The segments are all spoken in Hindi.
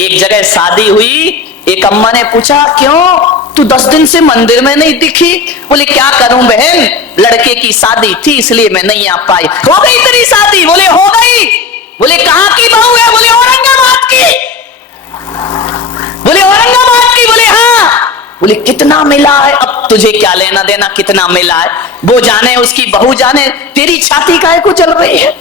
एक जगह शादी हुई, एक अम्मा ने पूछा क्यों तू 10 दिन से मंदिर में नहीं दिखी? बोले क्या करूं बहन, लड़के की शादी थी इसलिए मैं नहीं आ पाई। हो गई तेरी शादी? बोले हो गई। बोले कहां की बहू है? बोले औरंगाबाद की। बोले औरंगाबाद की? बोले हाँ। बोले कितना मिला है? अब तुझे क्या लेना देना कितना मिला है, वो जाने उसकी बहू जाने, तेरी छाती काहे को जल रही है?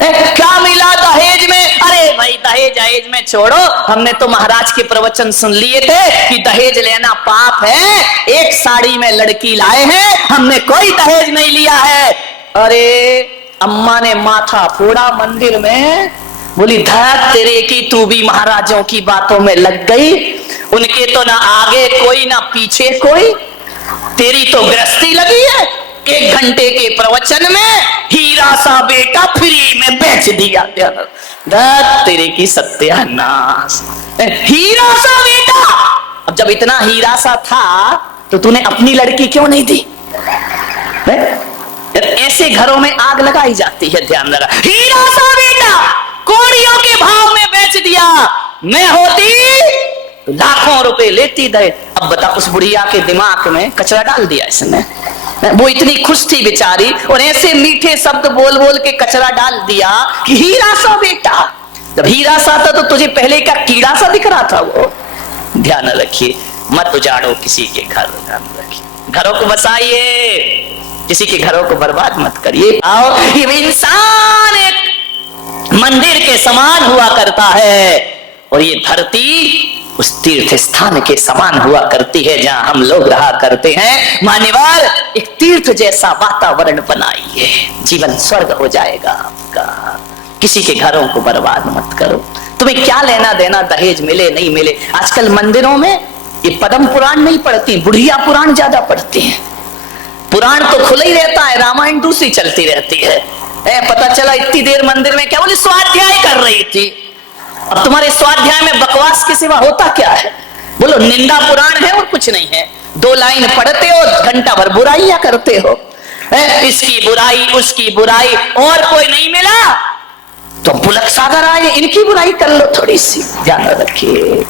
क्या मिला दहेज में? अरे भाई दहेज में छोड़ो, हमने तो महाराज के प्रवचन सुन लिए थे कि दहेज लेना पाप है। एक साड़ी में लड़की लाए हैं, हमने कोई दहेज नहीं लिया है। अरे अम्मा ने माथा फोड़ा मंदिर में। बोली धत तेरे की, तू भी महाराजों की बातों में लग गई। उनके तो ना आगे कोई ना पीछे कोई, तेरी तो गृहस्थी लगी है। 1 घंटे के प्रवचन में हीरा सा बेटा फ्री में बेच दिया। तेरे की सत्यानाश, हीरा सा बेटा। अब जब इतना हीरा सा था तो तूने अपनी लड़की क्यों नहीं दी? ऐसे घरों में आग लगाई जाती है, ध्यान रखना। हीरा सा बेटा कौड़ियों के भाव में बेच दिया। मैं होती तो लाखों रुपए लेती दे। अब बता, उस बुढ़िया के दिमाग में कचरा डाल दिया इसने। वो इतनी खुश थी बेचारी, और ऐसे मीठे शब्द बोल बोल के कचरा डाल दिया कि हीरा सा बेटा। जब हीरा सा था तो तुझे पहले का कीड़ा सा दिख रहा था वो। ध्यान रखिए, मत उजाड़ो किसी के घर, ध्यान रखिए, घरों को बसाइए, किसी के घरों को बर्बाद मत करिए। आओ, ये इंसान एक मंदिर के समान हुआ करता है, और ये धरती उस तीर्थ स्थान के समान हुआ करती है जहां हम लोग रहा करते हैं। मान्यवर, एक तीर्थ जैसा वातावरण बनाइए, जीवन स्वर्ग हो जाएगा आपका। किसी के घरों को बर्बाद मत करो। तुम्हें क्या लेना देना दहेज मिले नहीं मिले। आजकल मंदिरों में ये पद्म पुराण नहीं पढ़ती, बुढ़िया पुराण ज्यादा पढ़ती हैं। पुराण तो खुला ही रहता है, रामायण दूसरी चलती रहती है। पता चला इतनी देर मंदिर में क्या बोले स्वाध्याय कर रही थी। अब तुम्हारे स्वाध्याय में बकवास के सिवा होता क्या है? बोलो, निंदा पुराण है और कुछ नहीं है। 2 लाइन पढ़ते हो, घंटा भर बुराइयां करते हो। इसकी बुराई उसकी बुराई, और कोई नहीं मिला तो पुलक सागर आए, इनकी बुराई कर लो थोड़ी सी। ध्यान रखिए,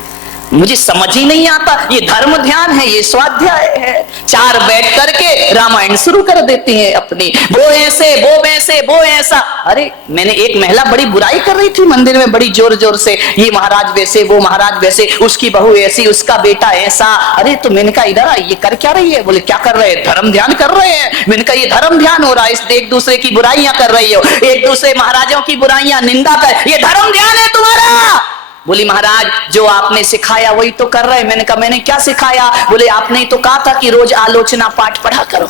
मुझे समझ ही नहीं आता। ये धर्म ध्यान है, ये स्वाध्याय है। 4 बैठ करके रामायण शुरू कर देती है अपनी, वो ऐसे वो वैसे वो ऐसा। अरे मैंने एक महिला बड़ी बुराई कर रही थी मंदिर में बड़ी जोर जोर से, ये महाराज वैसे वो महाराज वैसे, उसकी बहू ऐसी उसका बेटा ऐसा। अरे तो मैंने कहा इधर आई, ये कर क्या रही है? बोले क्या कर रहे हैं? धर्म ध्यान कर रहे हैं। मैंने कहा ये धर्म ध्यान हो रहा है, एक दूसरे की बुराइयां कर रही हो, एक दूसरे महाराजों की बुराइयां निंदा कर, ये धर्म ध्यान है तुम्हारा? बोली महाराज जो आपने सिखाया वही तो कर रहे हैं। मैंने कहा मैंने क्या सिखाया? बोले आपने तो कहा था कि रोज आलोचना पाठ पढ़ा करो।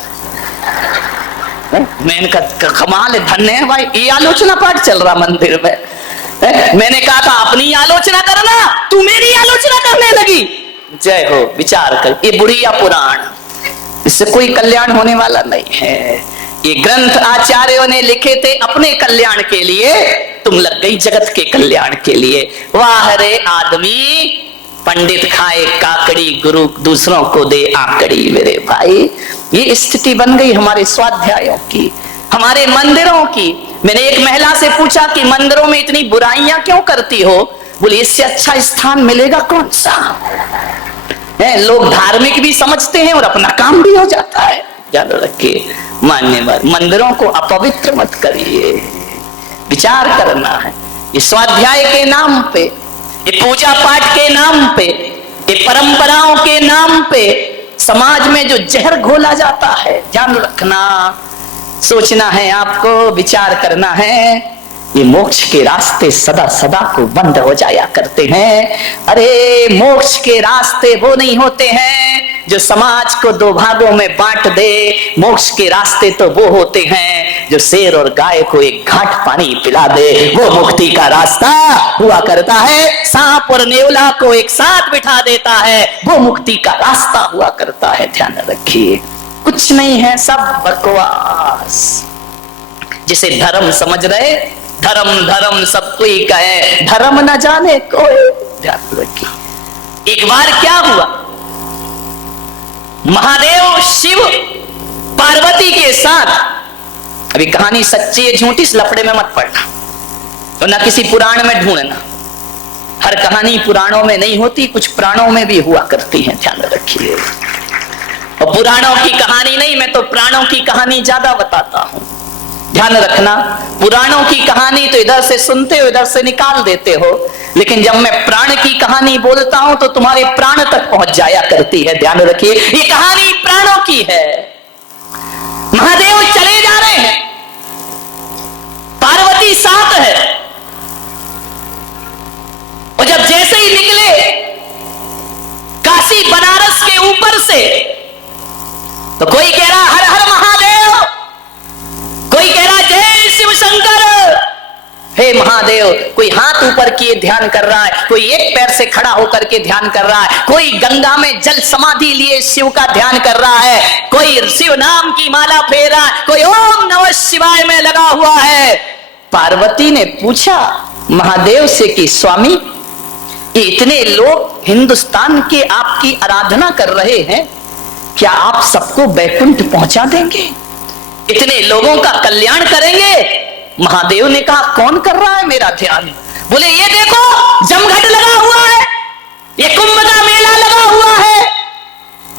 मैंने कहा कमाल है, धन्य है भाई, ये आलोचना पाठ चल रहा मंदिर में। मैंने कहा था अपनी आलोचना करना, तू मेरी आलोचना करने लगी। जय हो, विचार कर। ये बुढ़िया पुराण, इससे कोई कल्याण होने वाला नहीं है। ये ग्रंथ आचार्यों ने लिखे थे अपने कल्याण के लिए, तुम लग गई जगत के कल्याण के लिए। वाह रे आदमी, पंडित खाए काकड़ी, गुरु दूसरों को दे आकड़ी। मेरे भाई, ये स्थिति बन गई हमारे स्वाध्यायों की, हमारे मंदिरों की। मैंने एक महिला से पूछा कि मंदिरों में इतनी बुराइयां क्यों करती हो? बोले इससे अच्छा स्थान मिलेगा कौन सा? लोग धार्मिक भी समझते हैं और अपना काम भी हो जाता है। याद रखिए, मान्यवर, मंदिरों को अपवित्र मत करिए, विचार करना है। ये स्वाध्याय के नाम पे, ये पूजा पाठ के नाम पे, ये परंपराओं के नाम पे समाज में जो जहर घोला जाता है, ध्यान रखना, सोचना है आपको, विचार करना है। ये मोक्ष के रास्ते सदा सदा को बंद हो जाया करते हैं। अरे मोक्ष के रास्ते वो नहीं होते हैं जो समाज को 2 भागों में बांट दे। मोक्ष के रास्ते तो वो होते हैं जो शेर और गाय को एक घाट पानी पिला दे। वो मुक्ति का रास्ता हुआ करता है। सांप और नेवला को एक साथ बिठा देता है, वो मुक्ति का रास्ता हुआ करता है। ध्यान रखिए, कुछ नहीं है, सब बकवास। जिसे धर्म समझ रहे, धर्म धर्म सब कोई कहे, धर्म न जाने कोई। ध्यान रखिए, एक बार क्या हुआ, महादेव शिव पार्वती के साथ, अभी कहानी सच्ची है झूठी, इस लफड़े में मत पड़ना, तो ना किसी पुराण में ढूंढना। हर कहानी पुराणों में नहीं होती, कुछ प्राणों में भी हुआ करती है, ध्यान रखिए। और पुराणों की कहानी नहीं, मैं तो प्राणों की कहानी ज्यादा बताता हूं। ध्यान रखना, पुराणों की कहानी तो इधर से सुनते हो, इधर से निकाल देते हो, लेकिन जब मैं प्राण की कहानी बोलता हूं तो तुम्हारे प्राण तक पहुंच जाया करती है। ध्यान रखिए, ये कहानी प्राणों की है। महादेव चले जा रहे हैं, पार्वती साथ है, और जब जैसे ही निकले काशी बनारस के ऊपर से, तो कोई कह रहा हर हर महादेव, कोई कह रहा जय शिव शंकर, हे महादेव। कोई हाथ ऊपर किए ध्यान कर रहा है, कोई एक पैर से खड़ा होकर के ध्यान कर रहा है, कोई गंगा में जल समाधि लिए शिव का ध्यान कर रहा है, कोई शिव नाम की माला फेर रहा है, कोई ओम नमः शिवाय में लगा हुआ है। पार्वती ने पूछा महादेव से कि स्वामी, ये इतने लोग हिंदुस्तान के आपकी आराधना कर रहे हैं, क्या आप सबको बैकुंठ पहुंचा देंगे? इतने लोगों का कल्याण करेंगे? महादेव ने कहा कौन कर रहा है मेरा ध्यान? बोले ये देखो जमघट लगा हुआ है, ये कुंभ का मेला लगा हुआ है,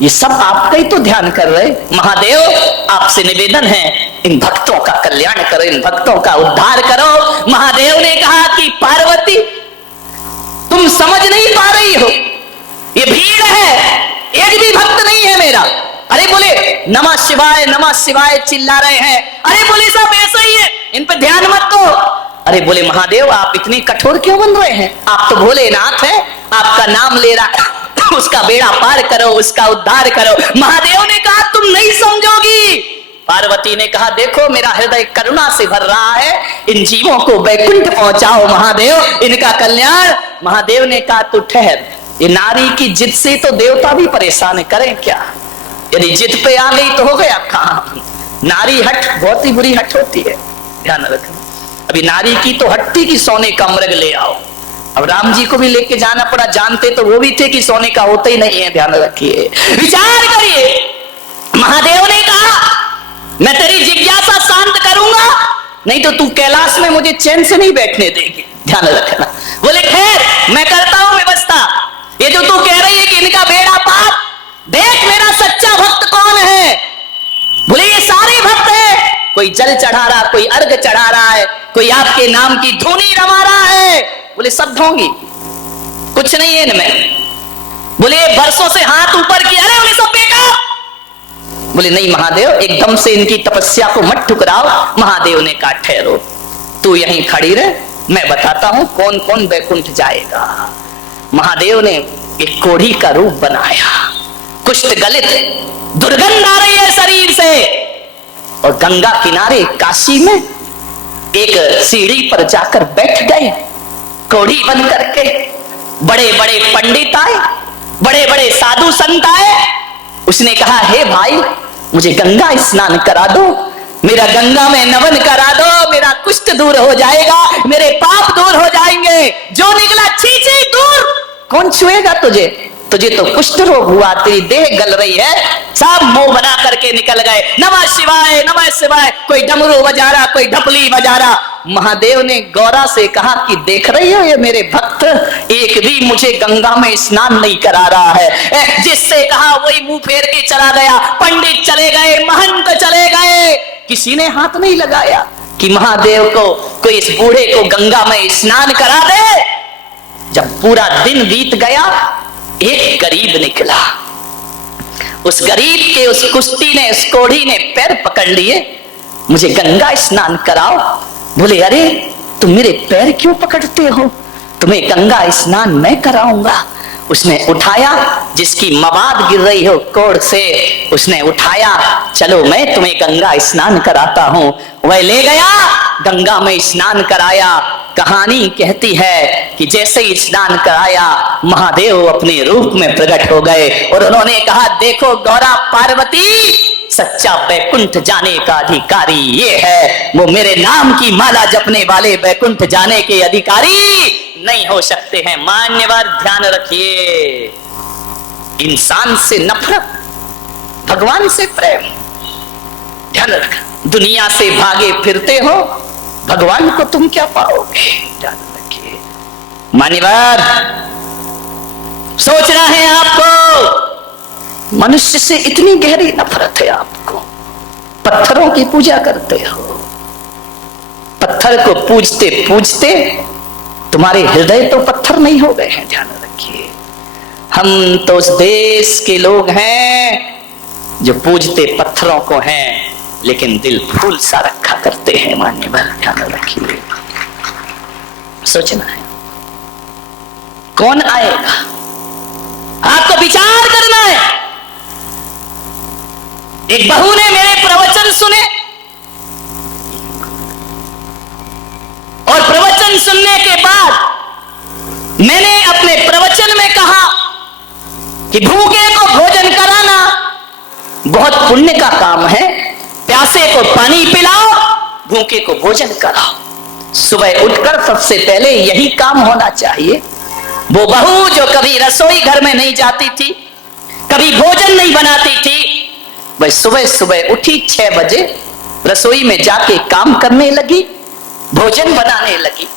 ये सब आपका ही तो ध्यान कर रहे। महादेव आपसे निवेदन है, इन भक्तों का कल्याण करो, इन भक्तों का उद्धार करो। महादेव ने कहा कि पार्वती तुम समझ नहीं पा रही हो, ये भीड़ है, एक भी भक्त नहीं है मेरा। अरे बोले नमः शिवाय चिल्ला रहे हैं। अरे बोले सब ऐसा ही है, इन पे ध्यान मत दो। अरे बोले महादेव आप इतने कठोर क्यों बन रहे हैं? आप तो भोलेनाथ हैं, आपका नाम ले रहा उसका बेड़ा पार करो, उसका उद्धार करो। महादेव ने कहा तुम नहीं समझोगी। पार्वती ने कहा देखो मेरा हृदय करुणा से भर रहा है, इन जीवों को बैकुंठ पहुंचाओ महादेव, इनका कल्याण। महादेव ने कहा तू ठहर, ये नारी की जिद से तो देवता भी परेशान करें क्या? यदि जिद पे आ गई तो हो गया काम। नारी हट बहुत ही बुरी हट होती है, ध्यान रखना। अभी नारी की तो हट्टी की सोने का मृग ले आओ, अब राम जी को भी लेके जाना पड़ा, जानते तो वो भी थे कि सोने का होता ही नहीं है। ध्यान रखिए, विचार करिए। महादेव ने कहा मैं तेरी जिज्ञासा शांत करूंगा, नहीं तो तू कैलाश में मुझे चैन से नहीं बैठने देगी। ध्यान रखना। बोले खैर मैं करता हूं व्यवस्था, ये जो तू कह रही है कि इनका बेड़ा पार, देख मेरा सच्चा भक्त कौन है। बोले ये सारे भक्त है, कोई जल चढ़ा रहा, कोई अर्घ चढ़ा रहा है, कोई आपके नाम की धुनी रमा रहा है। बोले सब ढोंगी, कुछ नहीं है इनमें। बोले बरसों से हाथ ऊपर किया, अरे बोले सब बेकार। बोले नहीं महादेव एकदम से इनकी तपस्या को मत ठुकराओ। महादेव ने कहा ठहरो, तू यहीं खड़ी रह, मैं बताता हूं कौन कौन बैकुंठ जाएगा। महादेव ने एक कोढ़ी का रूप बनाया, कुष्ठ गलित, दुर्गंध आ रही है शरीर से, और गंगा किनारे काशी में एक सीढ़ी पर जाकर बैठ गए कोढ़ी बन करके। बड़े बड़े पंडित आए, बड़े बड़े साधु संत आए। उसने कहा हे भाई मुझे गंगा स्नान करा दो, मेरा गंगा में नमन करा दो, मेरा कुष्ठ दूर हो जाएगा, मेरे पाप दूर हो जाएंगे। जो निकला छी छी दूर, कौन छुएगा तुझे, तुझे तो कुष्ठ रोग हुआ, तेरी देह गल रही है। सब मुंह बना करके निकल गए, नमः शिवाय। कोई डमरू बजा रहा, कोई ढपली बजा रहा। महादेव ने गौरा से कहा कि देख रही हो ये मेरे भक्त एक भी मुझे गंगा में स्नान नहीं करा रहा है। जिससे कहा वही मुंह फेर के चला गया। पंडित चले गए, महंत चले गए, किसी ने हाथ नहीं लगाया कि महादेव को कोई इस बूढ़े को गंगा में स्नान करा दे। जब पूरा दिन बीत गया, एक गरीब निकला। उस गरीब के उस कुश्ती ने, उस कोढ़ी ने पैर पकड़ लिए, मुझे गंगा स्नान कराओ। बोले अरे तुम मेरे पैर क्यों पकड़ते हो, तुम्हें गंगा स्नान मैं कराऊंगा। उसने उठाया, जिसकी मवाद गिर रही हो कोढ़ से, उसने उठाया, चलो मैं तुम्हें गंगा स्नान कराता हूं। वह ले गया, गंगा में स्नान कराया। कहानी कहती है कि जैसे ही स्नान कराया, महादेव अपने रूप में प्रकट हो गए और उन्होंने कहा देखो गौरा पार्वती, सच्चा बैकुंठ जाने का अधिकारी ये है, वो मेरे नाम की माला जपने वाले बैकुंठ जाने के अधिकारी नहीं हो सकते हैं। मान्यवर ध्यान रखिए, इंसान से नफरत, भगवान से प्रेम। ध्यान रख, दुनिया से भागे फिरते हो, भगवान को तुम क्या पाओगे। ध्यान रखिए, मान्यवर, सोचना है आपको, मनुष्य से इतनी गहरी नफरत है आपको, पत्थरों की पूजा करते हो। पत्थर को पूजते पूजते तुम्हारे हृदय तो पत्थर नहीं हो गए हैं, ध्यान रखिए। हम तो उस देश के लोग हैं जो पूजते पत्थरों को हैं, लेकिन दिल फूल सा रखा करते हैं। मान्यवर, ध्यान रखिए, सोचना है कौन आएगा, आपको विचार करना है। एक बहू ने मेरे प्रवचन सुने और प्रवचन सुनने के बाद मैंने अपने प्रवचन में कहा कि भूखे को भोजन कराना बहुत पुण्य का काम है। प्यासे को पानी पिलाओ, भूखे को भोजन कराओ। सुबह उठकर सबसे पहले यही काम होना चाहिए। वो बहू जो कभी रसोई घर में नहीं जाती थी, कभी भोजन नहीं बनाती थी, वह सुबह सुबह उठी 6 बजे, रसोई में जाके काम करने लगी, भोजन बनाने लगी।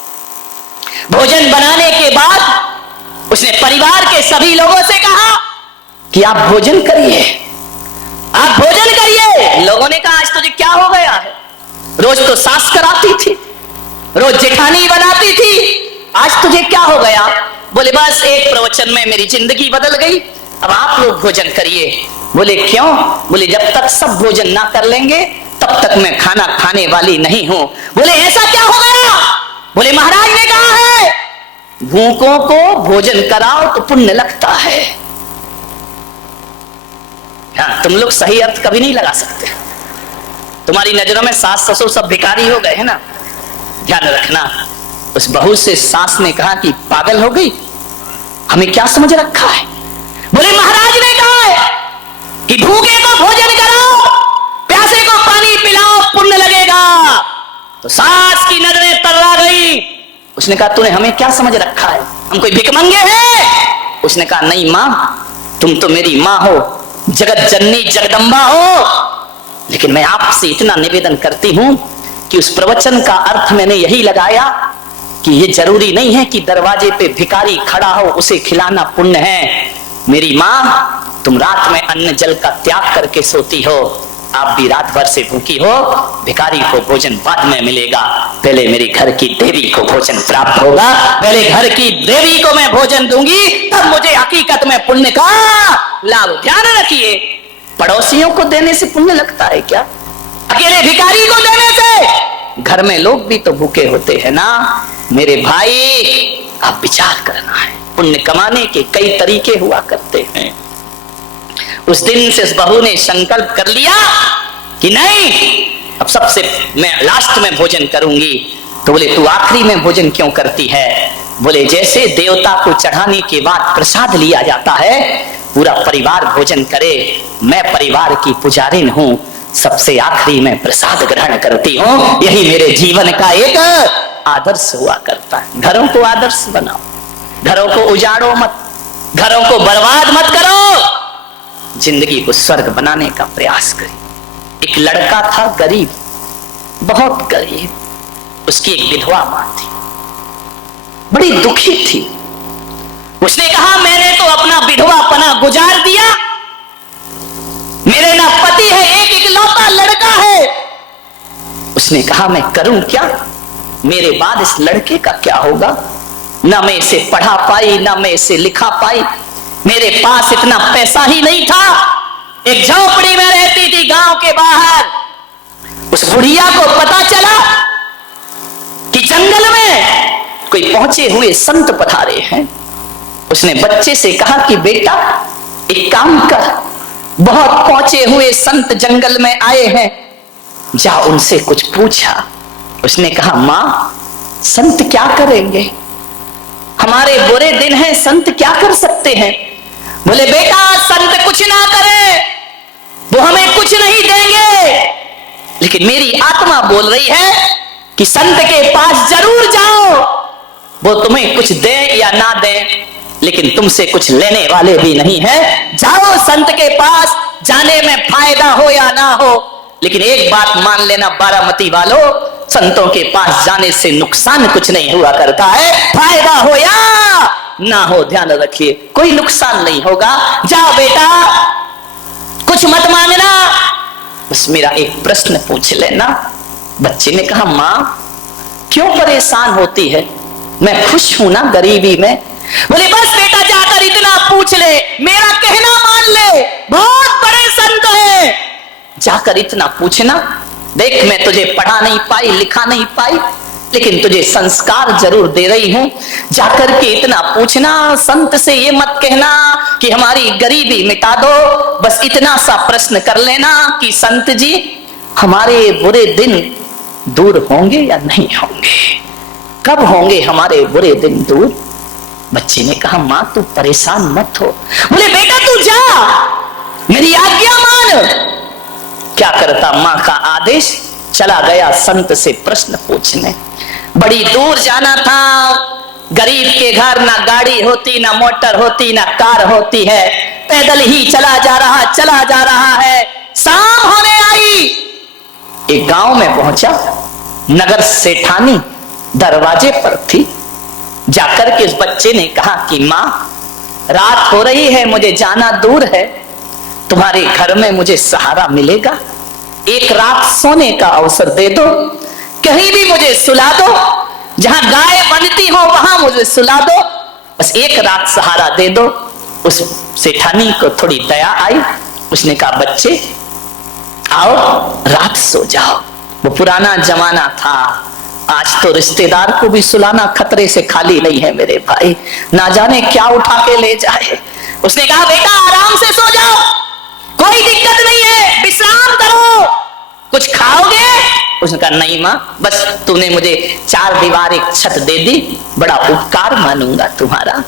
भोजन बनाने के बाद उसने परिवार के सभी लोगों से कहा कि आप भोजन करिए, आप भोजन करिए। लोगों ने कहा आज तुझे क्या हो गया है, रोज तो सास कराती थी, रोज जेठानी बनाती थी, आज तुझे क्या हो गया? बोले बस एक प्रवचन में मेरी जिंदगी बदल गई, अब आप लोग भोजन करिए। बोले क्यों? बोले जब तक सब भोजन ना कर लेंगे तब तक मैं खाना खाने वाली नहीं हूं। बोले ऐसा क्या हो गया? बोले महाराज ने कहा है भूखों को भोजन कराओ तो पुण्य लगता है। हाँ, तुम लोग सही अर्थ कभी नहीं लगा सकते, तुम्हारी नजरों में सास ससुर सब भिखारी हो गए हैं ना। ध्यान रखना, उस बहू से सास ने कहा कि पागल हो गई, हमें क्या समझ रखा है? बोले महाराज ने कहा है कि भूखे को भोजन कराओ, प्यासे को पानी पिलाओ, पुण्य लगेगा। तो सास की नजरें तर्रा गई। उसने कहा तूने हमें क्या समझ रखा है, हम कोई भिखमंगे हैं? उसने कहा नहीं मां, तुम तो मेरी मां हो, जगत जननी जगदम्बा हो, लेकिन मैं आपसे इतना निवेदन करती हूं कि उस प्रवचन का अर्थ मैंने यही लगाया कि ये जरूरी नहीं है कि दरवाजे पे भिखारी खड़ा हो उसे खिलाना पुण्य है। मेरी मां, तुम रात में अन्न जल का त्याग करके सोती हो, आप भी रात भर से भूखी हो, भिखारी को भोजन बाद में मिलेगा, पहले मेरी घर की देवी को भोजन प्राप्त होगा, पहले घर की देवी को मैं भोजन दूंगी, तब मुझे हकीकत में पुण्य का लाभ। ध्यान रखिए, पड़ोसियों को देने से पुण्य लगता है क्या? अकेले भिखारी को देने से? घर में लोग भी तो भूखे होते हैं ना। मेरे भाई, आप विचार करना है, पुण्य कमाने के कई तरीके हुआ करते हैं। उस दिन से उस बहू ने संकल्प कर लिया कि नहीं, अब सबसे मैं लास्ट में भोजन करूंगी। तो बोले तू आखिरी में भोजन क्यों करती है? बोले जैसे देवता को चढ़ाने के बाद प्रसाद लिया जाता है, पूरा परिवार भोजन करे, मैं परिवार की पुजारिन हूं, सबसे आखिरी में प्रसाद ग्रहण करती हूं। यही मेरे जीवन का एक आदर्श हुआ करता है। घरों को आदर्श बनाओ, घरों को उजाड़ो मत, घरों को बर्बाद मत करो, जिंदगी को स्वर्ग बनाने का प्रयास करिए। एक लड़का था गरीब, बहुत गरीब, उसकी एक विधवा मां थी, बड़ी दुखी थी। उसने कहा मैंने तो अपना विधवापना गुजार दिया, मेरे ना पति है, एक इकलौता लड़का है। उसने कहा मैं करूं क्या, मेरे बाद इस लड़के का क्या होगा? ना मैं इसे पढ़ा पाई, ना मैं इसे लिखा पाई, मेरे पास इतना पैसा ही नहीं था। एक झोपड़ी में रहती थी गांव के बाहर। उस बुढ़िया को पता चला कि जंगल में कोई पहुंचे हुए संत पधारे हैं। उसने बच्चे से कहा कि बेटा एक काम कर, बहुत पहुंचे हुए संत जंगल में आए हैं, जा उनसे कुछ पूछा। उसने कहा मां, संत क्या करेंगे, हमारे बुरे दिन हैं, संत क्या कर सकते हैं? बोले बेटा संत कुछ ना करे, वो हमें कुछ नहीं देंगे, लेकिन मेरी आत्मा बोल रही है कि संत के पास जरूर जाओ, वो तुम्हें कुछ दे या ना दे, लेकिन तुमसे कुछ लेने वाले भी नहीं है। जाओ संत के पास, जाने में फायदा हो या ना हो, लेकिन एक बात मान लेना बारामती वालों, संतों के पास जाने से नुकसान कुछ नहीं हुआ करता है, फायदा हो या ना हो, ध्यान रखिए, कोई नुकसान नहीं होगा। जाओ बेटा, कुछ मत मांगना, बस मेरा एक प्रश्न पूछ लेना। बच्चे ने कहा, मां क्यों परेशान होती है, मैं खुश हूं ना गरीबी में। बोले, बस बेटा जाकर इतना पूछ ले, मेरा कहना मान ले, बहुत बड़े संत है, जाकर इतना पूछना। देख, मैं तुझे पढ़ा नहीं पाई, लिखा नहीं पाई, लेकिन तुझे संस्कार जरूर दे रही हूं, जाकर के इतना पूछना। संत से ये मत कहना कि हमारी गरीबी मिटा दो, बस इतना सा प्रश्न कर लेना कि संत जी हमारे बुरे दिन दूर होंगे या नहीं होंगे, कब होंगे हमारे बुरे दिन दूर। बच्चे ने कहा, मां तू परेशान मत हो। बोले, बेटा तू जा, मेरी आज्ञा मान। क्या करता, मां का आदेश, चला गया संत से प्रश्न पूछने। बड़ी दूर जाना था, गरीब के घर ना गाड़ी होती, ना मोटर होती, ना कार होती है, पैदल ही चला जा रहा है। शाम होने आई, एक गांव में पहुंचा, नगर सेठानी दरवाजे पर थी। जाकर के उस बच्चे ने कहा कि मां रात हो रही है, मुझे जाना दूर है, तुम्हारे घर में मुझे सहारा मिलेगा, एक रात सोने का अवसर दे दो, कहीं भी मुझे सुला दो, जहां गाय बनती हो वहां मुझे सुला दो, बस एक रात सहारा दे दो। उस सेठानी को थोड़ी दया आई, उसने कहा, बच्चे आओ रात सो जाओ। वो पुराना जमाना था, आज तो रिश्तेदार को भी सुलाना खतरे से खाली नहीं है मेरे भाई, ना जाने क्या उठा के ले जाए। उसने कहा, बेटा आराम से सो जाओ, कोई दिक्कत नहीं है, विश्राम करो, कुछ खाओगे? उसने कहा, नहीं मां, बस तूने मुझे चार दीवार एक छत दे दी, बड़ा उपकार मानूंगा तुम्हारा।